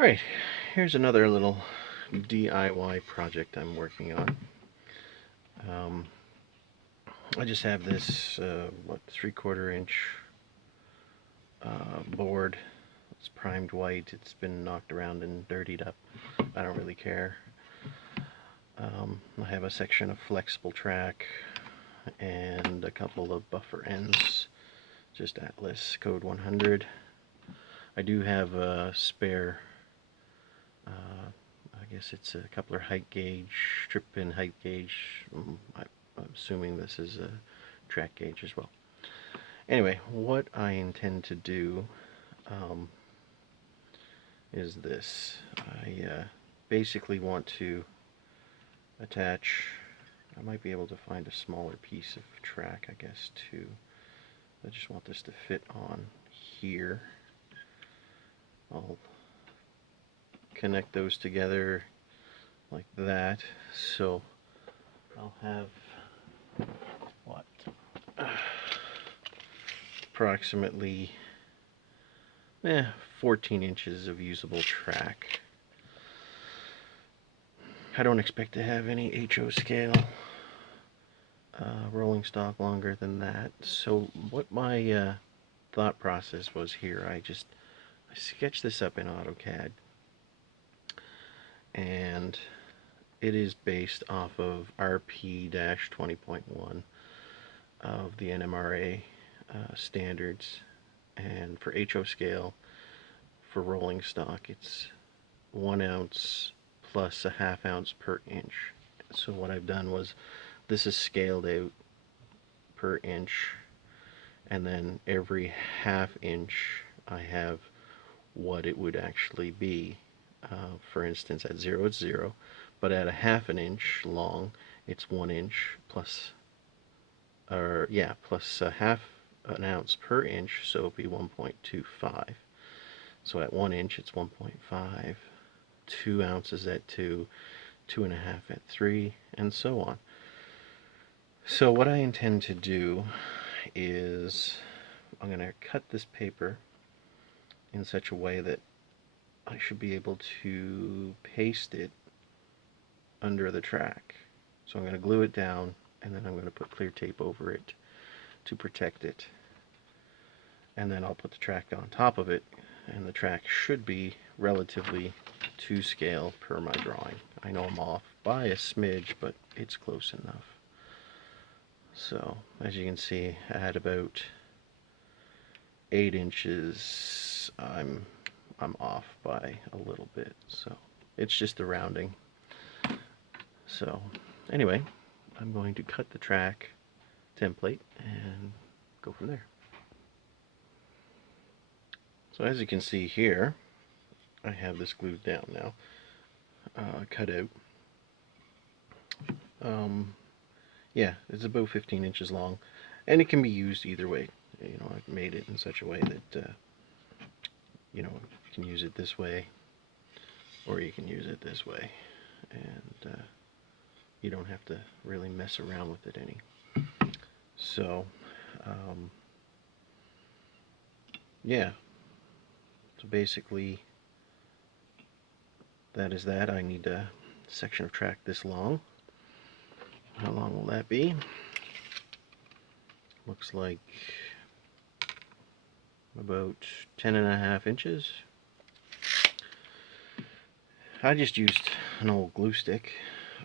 Alright, here's another little DIY project I'm working on. I just have this, 3/4 inch board. It's primed white. It's been knocked around and dirtied up. I don't really care. I have a section of flexible track and a couple of buffer ends, just Atlas code 100. I do have a spare, I guess it's a coupler height gauge, strip pin height gauge. I'm assuming this is a track gauge as well. Anyway, what I intend to do is this. I basically want to attach, I might be able to find a smaller piece of track, I guess, too. I just want this to fit on here. I'll connect those together like that. So I'll have what? Approximately 14 inches of usable track. I don't expect to have any HO scale rolling stock longer than that. So what my thought process was here, I sketched this up in AutoCAD, and it is based off of RP-20.1 of the NMRA standards, and for HO scale for rolling stock it's 1 ounce plus a ½ ounce per inch. So what I've done was, this is scaled out per inch, and then every ½ inch I have what it would actually be. For instance, at 0 it's 0, but at a ½ inch long it's 1 inch plus, plus a ½ ounce per inch, so it'll be 1.25. So at 1 inch it's 1.5, 2 ounces at 2, 2.5 at 3, and so on. So what I intend to do is, I'm going to cut this paper in such a way that I should be able to paste it under the track. So I'm going to glue it down, and then I'm going to put clear tape over it to protect it. And then I'll put the track on top of it, and the track should be relatively to scale per my drawing. I know I'm off by a smidge, but it's close enough. So as you can see, I had about 8 inches. I'm off by a little bit, so it's just the rounding. So anyway, I'm going to cut the track template and go from there. So as you can see here, I have this glued down now, cut out. Yeah, it's about 15 inches long, and it can be used either way. You know, I've made it in such a way that you know, you can use it this way, or you can use it this way, and you don't have to really mess around with it any. So yeah, so basically that is that. I need a section of track this long. How long will that be? Looks like about 10.5 inches. I just used an old glue stick.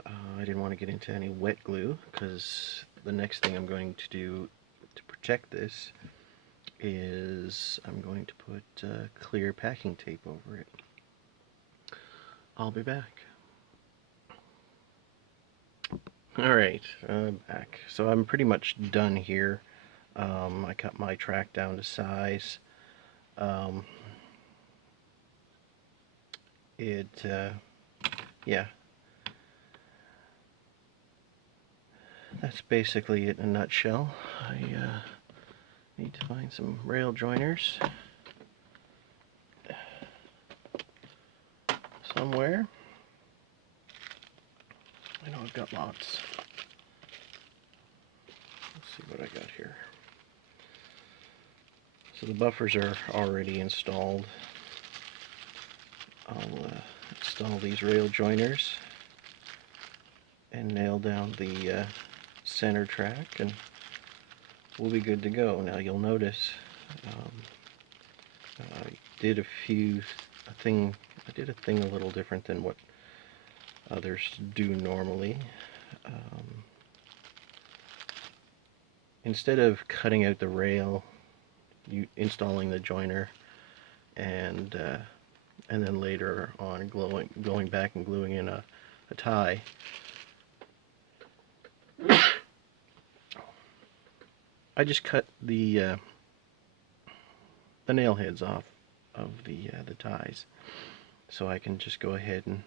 I didn't want to get into any wet glue, because the next thing I'm going to do to protect this is I'm going to put clear packing tape over it. I'll be back. Alright, I'm back. So I'm pretty much done here. I cut my track down to size. Yeah. That's basically it in a nutshell. I need to find some rail joiners somewhere. I know I've got lots. Let's see what I got here. So the buffers are already installed. I'll install these rail joiners and nail down the center track, and we'll be good to go. Now you'll notice I did a thing a little different than what others do normally. Instead of cutting out the rail, installing the joiner, and then later on going back and gluing in a tie, I just cut the nail heads off of the ties, so I can just go ahead and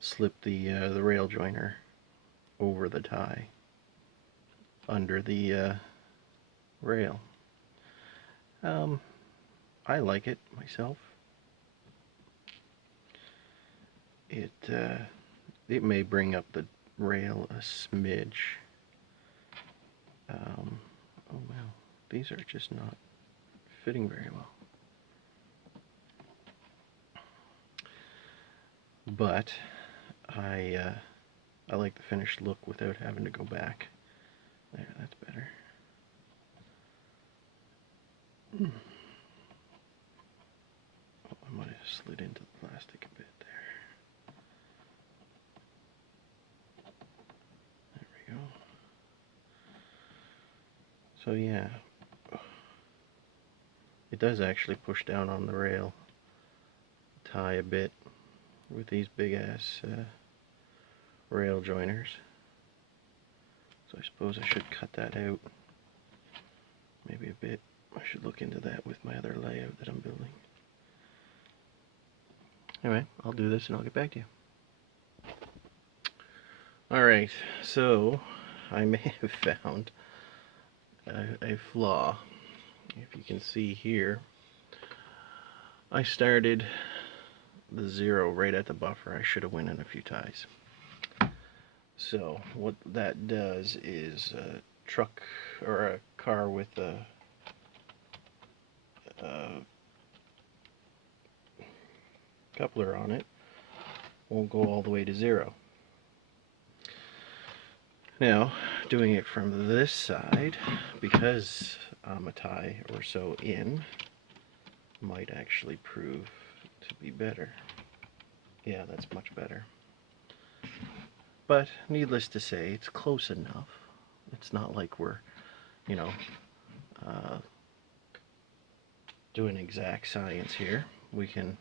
slip the rail joiner over the tie under the rail. I like it myself. It may bring up the rail a smidge. Oh wow, these are just not fitting very well. But I like the finished look without having to go back. There, that's better. Oh, I might have slid into the plastic a bit there. There we go. So yeah, it does actually push down on the rail tie a bit with these big ass rail joiners. So I suppose I should cut that out maybe a bit. I should look into that with my other layout that I'm building. Anyway, I'll do this and I'll get back to you. Alright, so I may have found a flaw. If you can see here, I started the 0 right at the buffer. I should have went in a few ties. So what that does is a truck or a car with a coupler on it won't go all the way to 0. Now, doing it from this side, because I'm a tie or so in, might actually prove to be better. Yeah, that's much better. But needless to say, it's close enough. It's not like we're, you know, doing exact science here. We can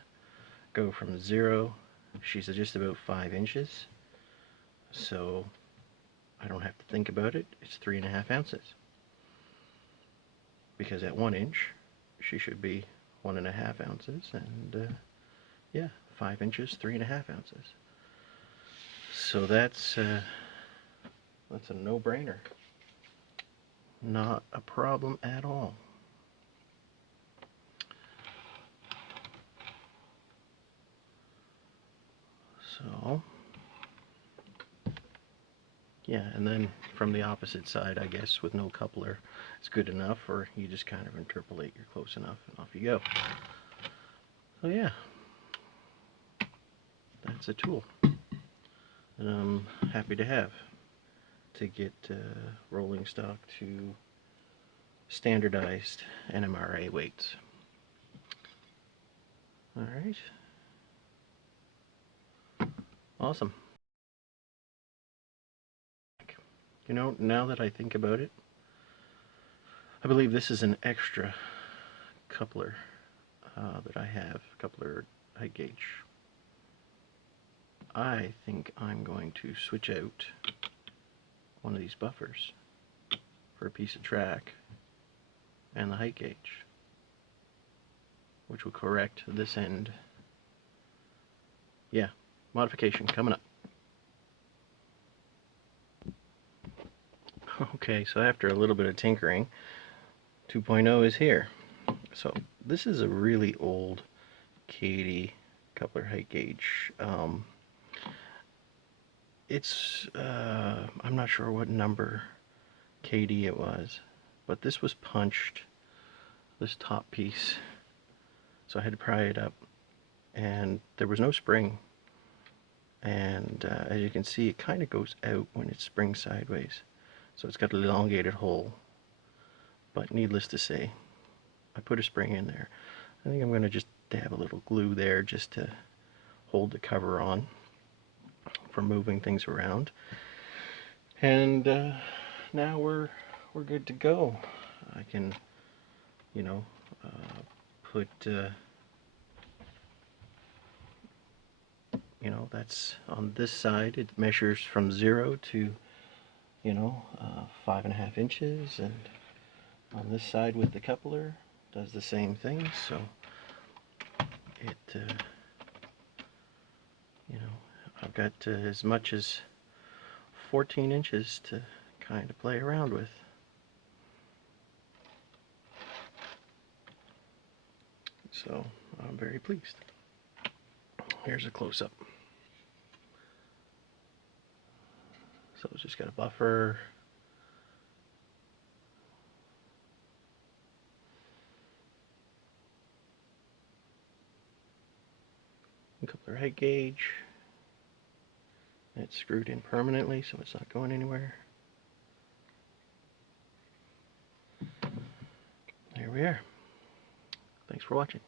go from 0. She's just about 5 inches, so I don't have to think about it. It's 3.5 ounces, because at 1 inch she should be 1.5 ounces, and yeah, 5 inches, 3.5 ounces. So that's a no-brainer. Not a problem at all. So yeah, and then from the opposite side, I guess, with no coupler, it's good enough, or you just kind of interpolate, you're close enough, and off you go. So yeah, that's a tool that I'm happy to have to get rolling stock to standardized NMRA weights. Alright. Awesome. You know, now that I think about it, I believe this is an extra coupler that I have, coupler height gauge. I think I'm going to switch out one of these buffers for a piece of track and the height gauge, which will correct this end. Yeah, modification coming up. Okay, so after a little bit of tinkering, 2.0 is here. So this is a really old Katie coupler height gauge. It's I'm not sure what number KD it was, but this was punched, this top piece, so I had to pry it up and there was no spring. And as you can see, it kind of goes out when it springs sideways. So it's got an elongated hole. But needless to say, I put a spring in there. I think I'm going to just dab a little glue there just to hold the cover on for moving things around. And now we're good to go. I can, you know, put, you know, that's on this side. It measures from 0 to, you know, 5.5 inches, and on this side with the coupler does the same thing. So it, you know, I've got as much as 14 inches to kind of play around with. So I'm very pleased. Here's a close-up. So it's just got a buffer. Coupler head gauge. It's screwed in permanently, so it's not going anywhere. There we are. Thanks for watching.